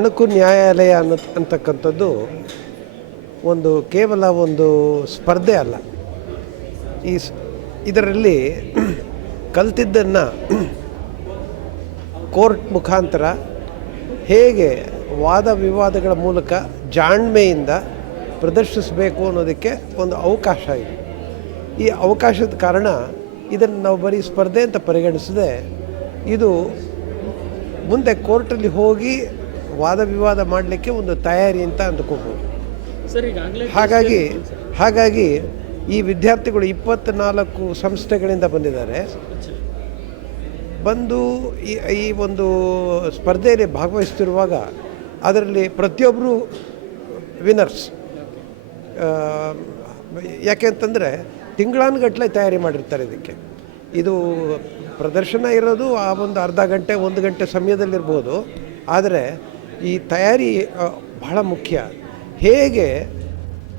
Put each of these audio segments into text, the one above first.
ಅಣಕು ನ್ಯಾಯಾಲಯ ಅಂತಕ್ಕಂಥದ್ದು ಒಂದು ಕೇವಲ ಒಂದು ಸ್ಪರ್ಧೆ ಅಲ್ಲ. ಇದರಲ್ಲಿ ಕಲ್ತಿದ್ದನ್ನು ಕೋರ್ಟ್ ಮುಖಾಂತರ ಹೇಗೆ ವಾದ ವಿವಾದಗಳ ಮೂಲಕ ಜಾಣ್ಮೆಯಿಂದ ಪ್ರದರ್ಶಿಸಬೇಕು ಅನ್ನೋದಕ್ಕೆ ಒಂದು ಅವಕಾಶ ಇದೆ. ಈ ಅವಕಾಶದ ಕಾರಣ ಇದನ್ನು ನಾವು ಬರೀ ಸ್ಪರ್ಧೆ ಅಂತ ಪರಿಗಣಿಸದೆ ಇದು ಮುಂದೆ ಕೋರ್ಟಲ್ಲಿ ಹೋಗಿ ವಾದ ವಿವಾದ ಮಾಡಲಿಕ್ಕೆ ಒಂದು ತಯಾರಿ ಅಂತ ಅಂದ್ಕೋಬೋದು. ಹಾಗಾಗಿ ಈ ವಿದ್ಯಾರ್ಥಿಗಳು 24 ಸಂಸ್ಥೆಗಳಿಂದ ಬಂದಿದ್ದಾರೆ. ಬಂದು ಈ ಒಂದು ಸ್ಪರ್ಧೆಯಲ್ಲಿ ಭಾಗವಹಿಸ್ತಿರುವಾಗ ಅದರಲ್ಲಿ ಪ್ರತಿಯೊಬ್ಬರು ವಿನ್ನರ್ಸ್. ಯಾಕೆ ಅಂತಂದರೆ ತಿಂಗಳಾನುಗಟ್ಟಲೆ ತಯಾರಿ ಮಾಡಿರ್ತಾರೆ ಇದಕ್ಕೆ. ಇದು ಪ್ರದರ್ಶನ ಇರೋದು ಆ ಒಂದು ಅರ್ಧ ಗಂಟೆ 1 ಗಂಟೆ ಸಮಯದಲ್ಲಿರ್ಬೋದು. ಆದರೆ ಈ ತಯಾರಿ ಬಹಳ ಮುಖ್ಯ. ಹೇಗೆ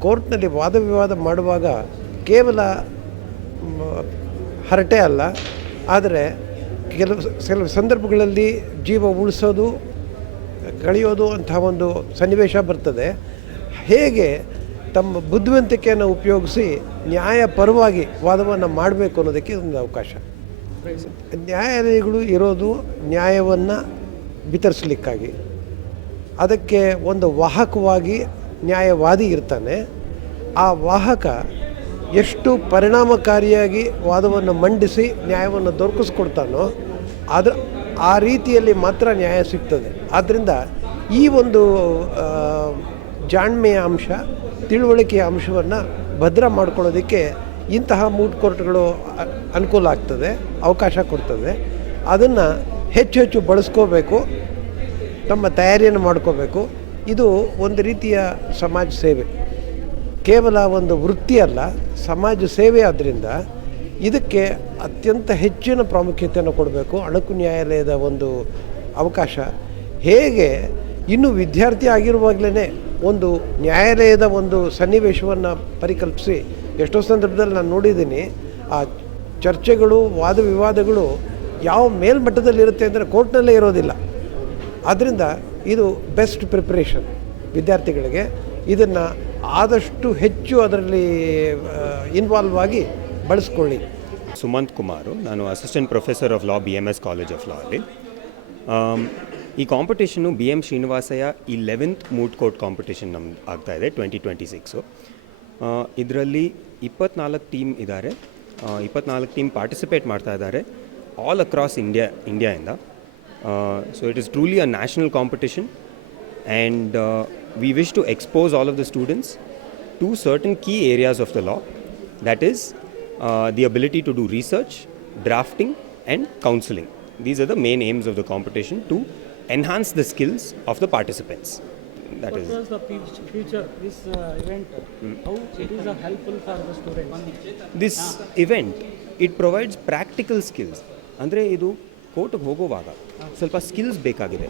ಕೋರ್ಟ್ನಲ್ಲಿ ವಾದ ವಿವಾದ ಮಾಡುವಾಗ ಕೇವಲ ಹರಟೆ ಅಲ್ಲ, ಆದರೆ ಕೆಲವು ಸಂದರ್ಭಗಳಲ್ಲಿ ಜೀವ ಉಳಿಸೋದು ಕಳೆಯೋದು ಅಂತಹ ಒಂದು ಸನ್ನಿವೇಶ ಬರ್ತದೆ. ಹೇಗೆ ತಮ್ಮ ಬುದ್ಧಿವಂತಿಕೆಯನ್ನು ಉಪಯೋಗಿಸಿ ನ್ಯಾಯಪರವಾಗಿ ವಾದವನ್ನು ಮಾಡಬೇಕು ಅನ್ನೋದಕ್ಕೆ ಒಂದು ಅವಕಾಶ. ನ್ಯಾಯಾಲಯಗಳು ಇರೋದು ನ್ಯಾಯವನ್ನು ವಿತರಿಸಲಿಕ್ಕಾಗಿ. ಅದಕ್ಕೆ ಒಂದು ವಾಹಕವಾಗಿ ನ್ಯಾಯವಾದಿ ಇರ್ತಾನೆ. ಆ ವಾಹಕ ಎಷ್ಟು ಪರಿಣಾಮಕಾರಿಯಾಗಿ ವಾದವನ್ನು ಮಂಡಿಸಿ ನ್ಯಾಯವನ್ನು ದೊರಕಿಸ್ಕೊಡ್ತಾನೋ ಆ ರೀತಿಯಲ್ಲಿ ಮಾತ್ರ ನ್ಯಾಯ ಸಿಗ್ತದೆ. ಆದ್ದರಿಂದ ಈ ಒಂದು ಜಾಣ್ಮೆಯ ಅಂಶ, ತಿಳುವಳಿಕೆಯ ಅಂಶವನ್ನು ಭದ್ರ ಮಾಡ್ಕೊಳ್ಳೋದಕ್ಕೆ ಇಂತಹ ಮೂಟ್ ಕೋರ್ಟ್ಗಳು ಅನುಕೂಲ ಆಗ್ತದೆ, ಅವಕಾಶ ಕೊಡ್ತದೆ. ಅದನ್ನು ಹೆಚ್ಚು ಬಳಸ್ಕೋಬೇಕು, ತಮ್ಮ ತಯಾರಿಯನ್ನು ಮಾಡ್ಕೋಬೇಕು. ಇದು ಒಂದು ರೀತಿಯ ಸಮಾಜ ಸೇವೆ, ಕೇವಲ ಒಂದು ವೃತ್ತಿ ಅಲ್ಲ, ಸಮಾಜ ಸೇವೆ. ಆದ್ದರಿಂದ ಇದಕ್ಕೆ ಅತ್ಯಂತ ಹೆಚ್ಚಿನ ಪ್ರಾಮುಖ್ಯತೆಯನ್ನು ಕೊಡಬೇಕು. ಅಣಕು ನ್ಯಾಯಾಲಯದ ಒಂದು ಅವಕಾಶ ಹೇಗೆ ಇನ್ನೂ ವಿದ್ಯಾರ್ಥಿ ಆಗಿರುವಾಗಲೇ ಒಂದು ನ್ಯಾಯಾಲಯದ ಒಂದು ಸನ್ನಿವೇಶವನ್ನು ಪರಿಕಲ್ಪಿಸಿ ಎಷ್ಟೋ ಸಂದರ್ಭದಲ್ಲಿ ನಾನು ನೋಡಿದ್ದೀನಿ. ಆ ಚರ್ಚೆಗಳು, ವಾದ ವಿವಾದಗಳು ಯಾವ ಮೇಲ್ಮಟ್ಟದಲ್ಲಿರುತ್ತೆ ಅಂದರೆ ಕೋರ್ಟ್ನಲ್ಲೇ ಇರೋದಿಲ್ಲ. ಆದ್ದರಿಂದ ಇದು ಬೆಸ್ಟ್ ಪ್ರಿಪ್ರೇಷನ್ ವಿದ್ಯಾರ್ಥಿಗಳಿಗೆ. ಇದನ್ನು ಆದಷ್ಟು ಹೆಚ್ಚು ಅದರಲ್ಲಿ ಇನ್ವಾಲ್ವ್ ಆಗಿ ಬಳಸ್ಕೊಳ್ಳಿ. ಸುಮಂತ್ ಕುಮಾರು, ನಾನು assistant professor of law BMS college of law ಅಲ್ಲಿ. ಈ competition BM Srinivasaiah 11th moot court competition ನಮ್ದು ಆಗ್ತಾಯಿದೆ 2026. ಇದರಲ್ಲಿ 24 ಟೀಮ್ ಇದ್ದಾರೆ. 24 ಟೀಮ್ ಪಾರ್ಟಿಸಿಪೇಟ್ ಮಾಡ್ತಾ ಇದ್ದಾರೆ ಆಲ್ ಅಕ್ರಾಸ್ ಇಂಡಿಯಾಯಿಂದ. So it is truly a national competition and we wish to expose all of the students to certain key areas of the law, that is the ability to do research, drafting and counseling. These are the main aims of the competition, to enhance the skills of the participants. That what is the future this event? How it is helpful for the students? This event, it provides practical skills. ಅಂದರೆ ಇದು ಕೋರ್ಟ್ಗೆ ಹೋಗುವಾಗ ಸ್ವಲ್ಪ skills ಬೇಕಾಗಿದೆ.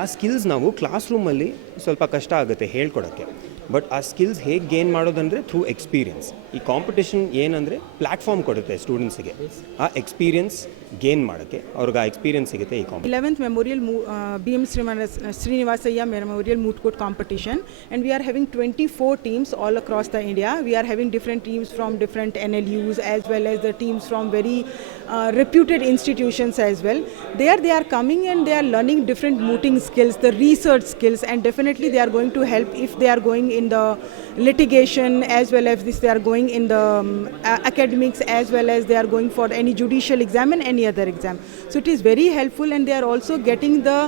ಆ skills ನಾವು class ರೂಮಲ್ಲಿ ಸ್ವಲ್ಪ ಕಷ್ಟ ಆಗುತ್ತೆ ಹೇಳ್ಕೊಡೋಕ್ಕೆ. ಬಟ್ ಆ ಸ್ಕಿಲ್ಸ್ ಹೇಗೆ ಗೇನ್ ಮಾಡೋದಂದರೆ ಥ್ರೂ ಎಕ್ಸ್ಪೀರಿಯನ್ಸ್. ಈ ಕಾಂಪಿಟೇಷನ್ ಏನಂದರೆ ಪ್ಲ್ಯಾಟ್ಫಾರ್ಮ್ ಕೊಡುತ್ತೆ ಸ್ಟೂಡೆಂಟ್ಸಿಗೆ. ಆ ಎಕ್ಸ್ಪೀರಿಯನ್ಸ್ ಗೇನ್ ಮಾಡೋಕ್ಕೆ ಅವ್ರಿಗೆ ಆ ಎಕ್ಸ್ಪೀರಿಯನ್ಸ್ ಸಿಗುತ್ತೆ ಈ competition. 11th Memorial BM Srinivasayya Memorial Moot Court Competition, and we are having 24 teams all across the India. We are having different teams from different NLUs as well as the teams from very reputed institutions as well. There they are coming and they are learning different mooting skills, the research skills, and definitely they are going to help if they are going in the litigation as well as this they are going in the academics as well as they are going for any judicial exam and any other exam. So it is very helpful, and they are also getting the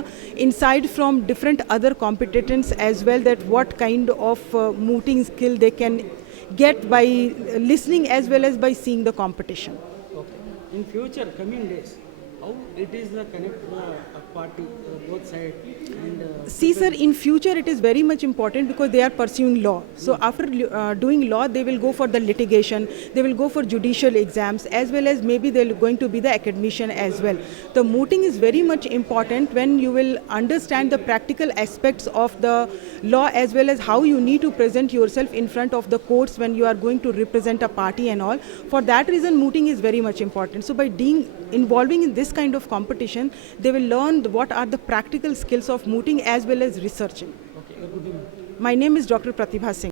insight from different other competitors as well, that what kind of mooting skill they can get by listening as well as by seeing the competition. Okay. In future coming days, how it is the connect the party both side and see sir, in future it is very much important because they are pursuing law. So after doing law, they will go for the litigation, they will go for judicial exams as well as maybe they are going to be the academician as well. The mooting is very much important when you will understand the practical aspects of the law as well as how you need to present yourself in front of the courts when you are going to represent a party and all. For that reason mooting is very much important. So by involving in this this kind of competition, they will learn what are the practical skills of mooting as well as researching. Okay, good evening. My name is Dr. Pratibha Singh.